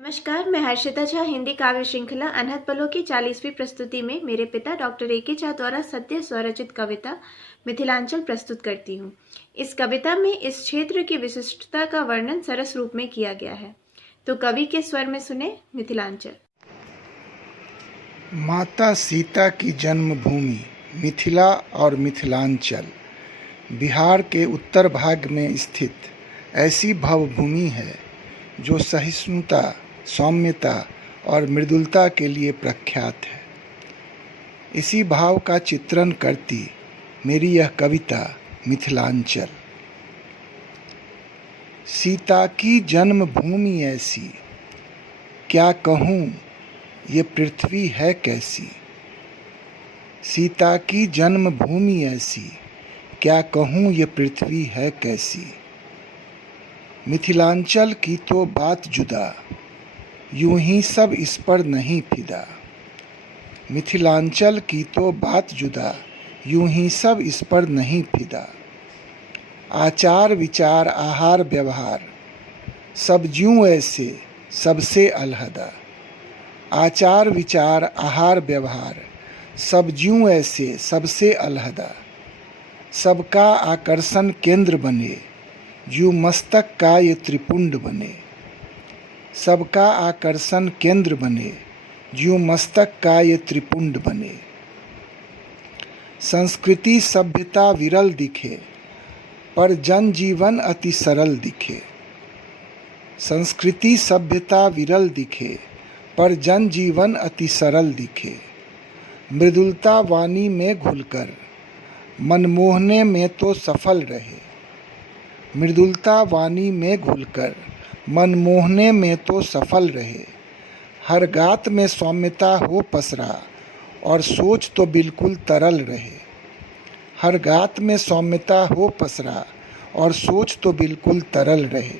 नमस्कार, मैं हर्षिता झा हिंदी काव्य श्रृंखला अनहद पलों की 40वीं प्रस्तुति में मेरे पिता डॉक्टर ए.के. झा द्वारा सद्य स्वरचित कविता मिथिलांचल प्रस्तुत करती हूँ। इस कविता में इस क्षेत्र की विशिष्टता का वर्णन सरस रूप में किया गया है। तो कवि के स्वर में सुने मिथिलांचल। माता सीता की जन्मभूमि मिथिला और मिथिलांचल बिहार के उत्तर भाग में स्थित ऐसी भवभूमि है जो सहिष्णुता, सौम्यता और मृदुलता के लिए प्रख्यात है। इसी भाव का चित्रण करती मेरी यह कविता मिथिलांचल। सीता की जन्मभूमि ऐसी, क्या कहूँ ये पृथ्वी है कैसी। सीता की जन्मभूमि ऐसी, क्या कहूँ ये पृथ्वी है कैसी। मिथिलांचल की तो बात जुदा, यूं ही सब इस पर नहीं फिदा। मिथिलांचल की तो बात जुदा, यूं ही सब इस पर नहीं फिदा। आचार विचार आहार व्यवहार सब ज्यों ऐसे सबसे अलहदा। आचार विचार आहार व्यवहार सब ज्यों ऐसे सबसे अलहदा। सबका आकर्षण केंद्र बने, ज्यों मस्तक का ये त्रिपुंड बने। सबका आकर्षण केंद्र बने, ज्यों मस्तक का ये त्रिपुंड बने। संस्कृति सभ्यता विरल दिखे, पर जनजीवन अति सरल दिखे। संस्कृति सभ्यता विरल दिखे, पर जनजीवन अति सरल दिखे। मृदुलता वाणी में घुलकर, मन मोहने में तो सफल रहे। मृदुलता वाणी में घुलकर, मन मोहने में तो सफल रहे। हर गात में सौम्यता हो पसरा, और सोच तो बिल्कुल तरल रहे। हर गात में सौम्यता हो पसरा, और सोच तो बिल्कुल तरल रहे।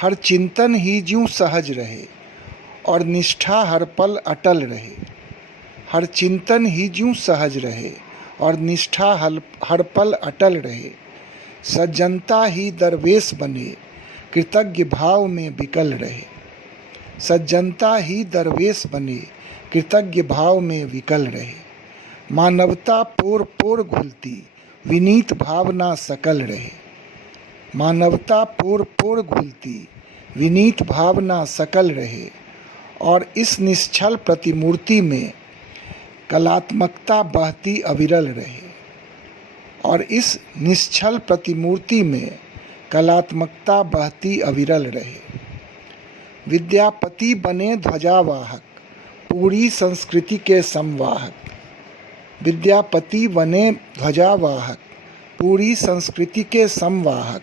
हर चिंतन ही ज्यों सहज रहे, और निष्ठा हर पल अटल रहे। हर चिंतन ही ज्यों सहज रहे, और निष्ठा हर पल अटल रहे। सज्जनता ही दरवेश बने, कृतज्ञ भाव में विकल रहे। सज्जनता ही दरवेश बने, कृतज्ञ भाव में विकल रहे। मानवता पोर पोर घुलती, विनीत भावना सकल रहे। मानवता पोर पोर घुलती, विनीत भावना सकल रहे। और इस निश्चल प्रतिमूर्ति में कलात्मकता बहती अविरल रहे। और इस निश्चल प्रतिमूर्ति में कलात्मकता बहती अविरल रहे। विद्यापति बने ध्वजावाहक, पूरी संस्कृति के संवाहक। विद्यापति बने ध्वजावाहक, पूरी संस्कृति के संवाहक।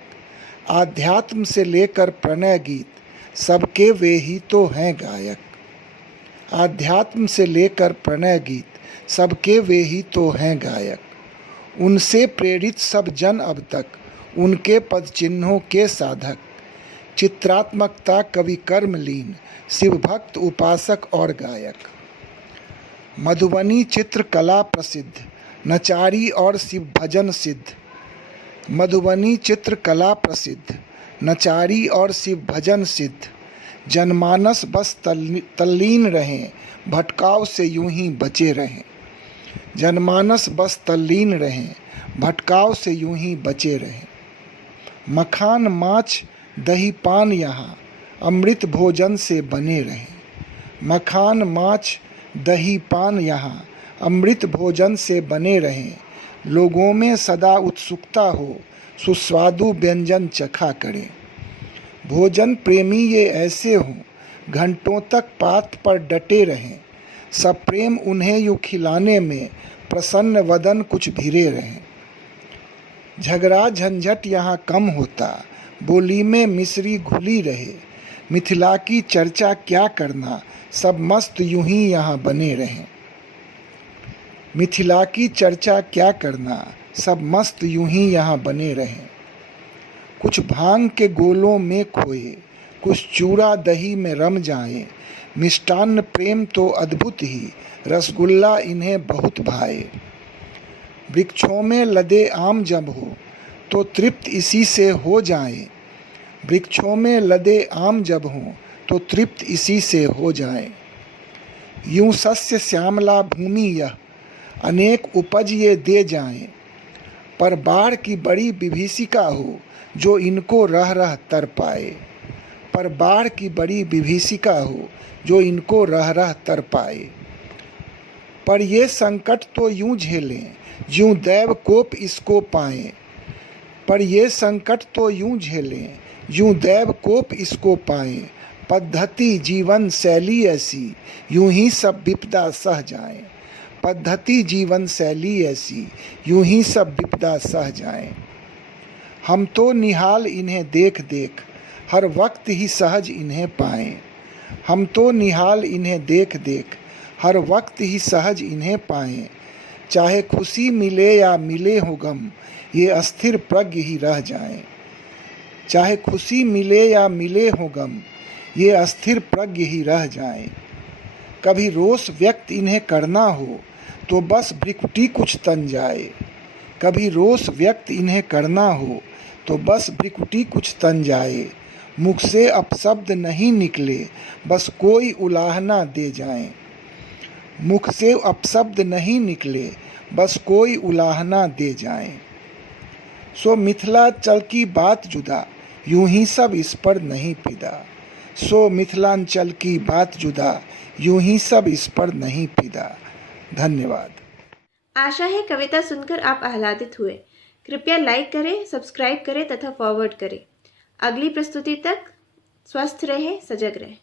आध्यात्म से लेकर प्रणय गीत, सबके वे ही तो हैं गायक। आध्यात्म से लेकर प्रणय गीत, सबके वे ही तो हैं गायक। उनसे प्रेरित सब जन अब तक, उनके पद चिन्हों के साधक। चित्रात्मकता कवि कर्मलीन, शिव भक्त उपासक और गायक। मधुबनी चित्रकला प्रसिद्ध, नचारी और शिव भजन सिद्ध। मधुबनी चित्रकला प्रसिद्ध, नचारी और शिव भजन सिद्ध। जनमानस बस तल्लीन रहें, भटकाव से यूं ही बचे रहें। जनमानस बस तल्लीन रहें, भटकाव से यूं ही बचे रहें। मखान माछ दही पान यहाँ, अमृत भोजन से बने रहें। मखान माछ दही पान यहाँ, अमृत भोजन से बने रहें। लोगों में सदा उत्सुकता हो, सुस्वादु व्यंजन चखा करें। भोजन प्रेमी ये ऐसे हों, घंटों तक पात पर डटे रहें। सब प्रेम उन्हें यूँ खिलाने में, प्रसन्न वदन कुछ भिरे रहें। झगड़ा झंझट यहाँ कम होता, बोली में मिश्री घुली रहे। मिथिला की चर्चा क्या करना, सब मस्त यूं ही यहाँ बने रहें। मिथिला की चर्चा क्या करना, सब मस्त यूं ही यहाँ बने रहें। कुछ भांग के गोलों में खोए, कुछ चूड़ा दही में रम जाए। मिष्टान्न प्रेम तो अद्भुत ही, रसगुल्ला इन्हें बहुत भाए। वृक्षों में लदे आम जब हो, तो तृप्त इसी से हो जाए। वृक्षों में लदे आम जब हों, तो तृप्त इसी से हो जाएं। यूं सस्य श्यामला भूमि यह अनेक उपज ये दे जाएं, पर बाढ़ की बड़ी विभीषिका हो जो इनको रह रह तर पाए। पर बाढ़ की बड़ी विभीषिका हो जो इनको रह रह तर पाए। पर ये संकट तो यूं झेलें ज्यों दैव कोप इसको पाएं। पर ये संकट तो यूं झेलें ज्यों दैव कोप इसको पाएं। पद्धति जीवन शैली ऐसी यूं ही सब विपदा सह जाएं। पद्धति जीवन शैली ऐसी यूं ही सब विपदा सह जाएं। हम तो निहाल इन्हें देख देख हर वक्त ही सहज इन्हें पाएं। हम तो निहाल इन्हें देख देख हर वक्त ही सहज इन्हें पाएं। चाहे खुशी मिले या मिले हो गम ये अस्थिर प्रज्ञ ही रह जाएं। चाहे खुशी मिले या मिले हो गम ये अस्थिर प्रज्ञ ही रह जाएं। कभी रोष व्यक्त इन्हें करना हो तो बस भ्रिकुटी कुछ तन जाए। कभी रोष व्यक्त इन्हें करना हो तो बस भ्रिकुटी कुछ तन जाए। मुख से अपशब्द नहीं निकले बस कोई उलाहना दे जाएं। मुख से अपशब्द नहीं निकले बस कोई उलाहना दे जाएं। सो मिथिलांचल की बात जुदा यूं ही सब इस पर नहीं फिदा। सो मिथिलांचल की बात जुदा यूं ही सब इस पर नहीं फिदा। धन्यवाद। आशा है कविता सुनकर आप आह्लादित हुए। कृपया लाइक करें, सब्सक्राइब करें तथा फॉरवर्ड करें। अगली प्रस्तुति तक स्वस्थ रहें, सजग रहें।